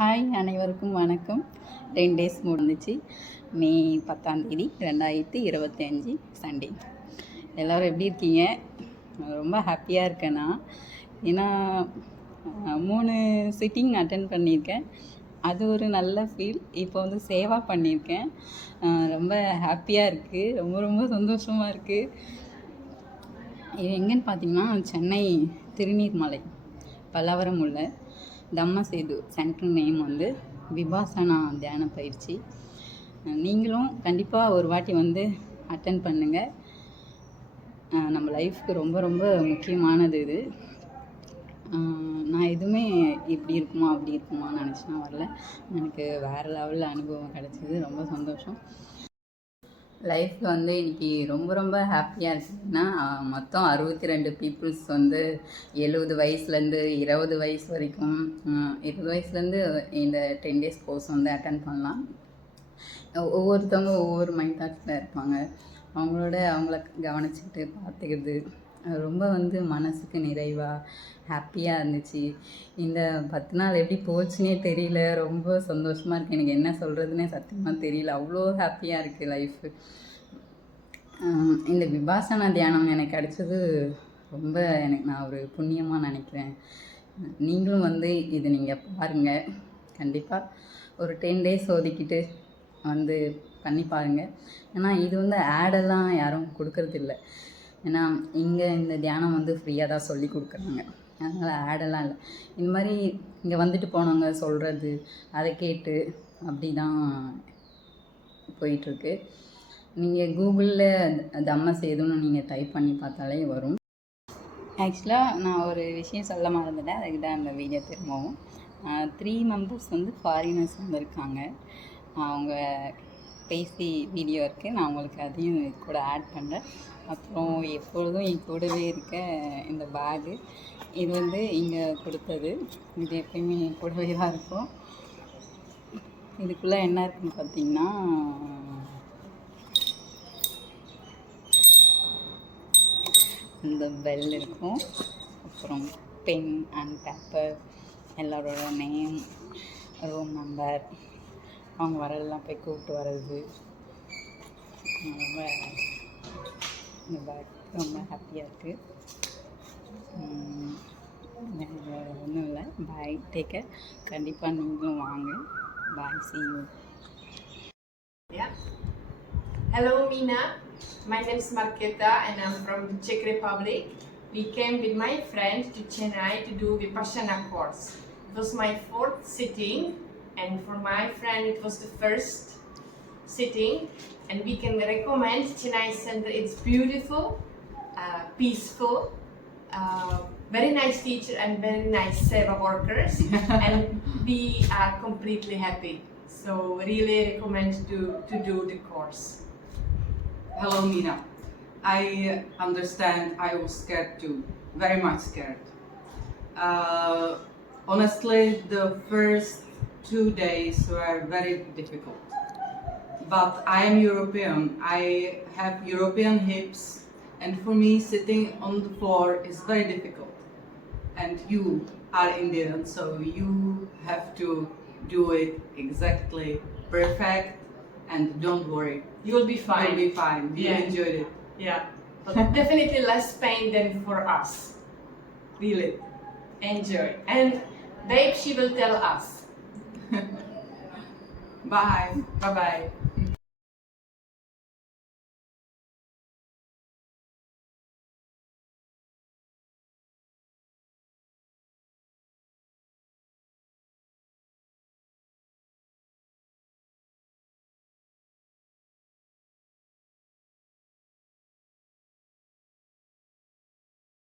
Hi, அனைவருக்கும் வணக்கம். 10 days முடிஞ்சிச்சு. மே 10ஆம் தேதி 2025 சண்டே. எல்லோரும் எப்படி இருக்கீங்க? ரொம்ப ஹாப்பியாக இருக்கேன் நான். ஏன்னா 3 சிட்டிங் அட்டென்ட் பண்ணியிருக்கேன். அது ஒரு நல்ல ஃபீல். இப்போ வந்து சேவா பண்ணியிருக்கேன். ரொம்ப ஹாப்பியாக இருக்குது. ரொம்ப ரொம்ப சந்தோஷமாக இருக்குது. இது எங்கேன்னு பார்த்தீங்கன்னா, சென்னை திருநீர்மலை பல்லாவரம் உள்ள தம்மசேது சென்டர் நேம் வந்து விபாசனா தியான பயிற்சி. நீங்களும் கண்டிப்பாக ஒரு வாட்டி வந்து அட்டன் பண்ணுங்கள். நம்ம லைஃப்க்கு ரொம்ப ரொம்ப முக்கியமானது இது. நான் எதுவுமே இப்படி இருக்குமா அப்படி இருக்குமான்னு நினச்சினா வரல. எனக்கு வேறு லெவலில் அனுபவம் கிடச்சிது. ரொம்ப சந்தோஷம். லைஃப்பில் வந்து இன்றைக்கி ரொம்ப ரொம்ப ஹாப்பியாக இருக்குதுன்னா, மொத்தம் 62 பீப்புள்ஸ் வந்து 70 வயசுலேருந்து 20 வயசு வரைக்கும் 20 வயசுலேருந்து இந்த 10 டேஸ் கோர்ஸ் வந்து அட்டன் பண்ணலாம். ஒவ்வொருத்தவங்க ஒவ்வொரு மைண்ட் தாட்ஸில் இருப்பாங்க. அவங்கள கவனிச்சுக்கிட்டு பார்த்துக்கிறது ரொம்ப வந்து மனசுக்கு நிறைவாக ஹாப்பியாக இருந்துச்சு. இந்த 10 நாள் எப்படி போச்சுன்னே தெரியல. ரொம்ப சந்தோஷமாக இருக்குது. எனக்கு என்ன சொல்கிறதுனே சத்தியமாக தெரியல. அவ்வளோ ஹாப்பியாக இருக்குது லைஃபு. இந்த விபாசனா தியானம் எனக்கு கிடச்சது ரொம்ப நான் ஒரு புண்ணியமாக நினைக்கிறேன். நீங்களும் வந்து இது நீங்கள் பாருங்கள். கண்டிப்பாக ஒரு 10 டேஸ் ஒதுக்கிட்டு வந்து பண்ணி பாருங்கள். ஏன்னா இது வந்து ஆடெல்லாம் யாரும் கொடுக்கறதில்ல. ஏன்னா இங்கே இந்த தியானம் வந்து ஃப்ரீயாக தான் சொல்லி கொடுக்குறாங்க. அதனால் ஆடெல்லாம் இல்லை. இந்த மாதிரி இங்கே வந்துட்டு போனவங்க சொல்கிறது அதை கேட்டு அப்படி தான் போயிட்டுருக்கு. நீங்கள் கூகுளில் தம்மசேதுன்னு நீங்கள் டைப் பண்ணி பார்த்தாலே வரும். ஆக்சுவலாக நான் ஒரு விஷயம் சொல்ல மறந்துட்டேன். அதுக்கு தான் அந்த வீடியோ திரும்பவும். 3 மெம்பர்ஸ் வந்து ஃபாரினர்ஸ் வந்திருக்காங்க. அவங்க பேசி வீடியோ இருக்குது. நான் உங்களுக்கு அதையும் இது கூட ஆட் பண்ணுறேன். அப்புறம் எப்பொழுதும் என் கூடவே இருக்க இந்த பேகு, இது வந்து இங்கே கொடுத்தது. இது எப்பயுமே என் கூடவே தான் இருக்கும். இதுக்குள்ளே என்ன இருக்குன்னு பார்த்தீங்கன்னா, இந்த பெல் இருக்கும். அப்புறம் பென் அண்ட் பேப்பர், எல்லோரோட நேம், ரூம் நம்பர், அவங்க வரலாம் போய் கூப்பிட்டு வர்றது. ரொம்ப இந்த பேக் ரொம்ப ஹாப்பியாக இருக்குது. ஒன்றும் இல்லை. பாய், டேக் கேர். கண்டிப்பாக நீங்களும் வாங்க. பாய், see you. Yeah. Hello Mina, my name is Marketa and I'm from the Czech Republic. We came with my friend to Chennai to do Vipassana course. It was my 4th sitting, and for my friend it was the first sitting, and we can recommend Chennai Center. It's beautiful, peaceful, very nice teacher and very nice seva workers and we are completely happy. So really recommend to do the course. Hello Mina, I understand I was scared too, very much scared. Honestly, the first 2 days were very difficult. But I am European, I have European hips, and for me sitting on the floor is very difficult. And you are Indian, so you have to do it exactly perfect, and don't worry. You will be fine. You'll be fine. You Yeah. enjoyed it. Yeah, but definitely less pain than for us. Really, enjoy. And babe, she will tell us. Bye. Bye bye.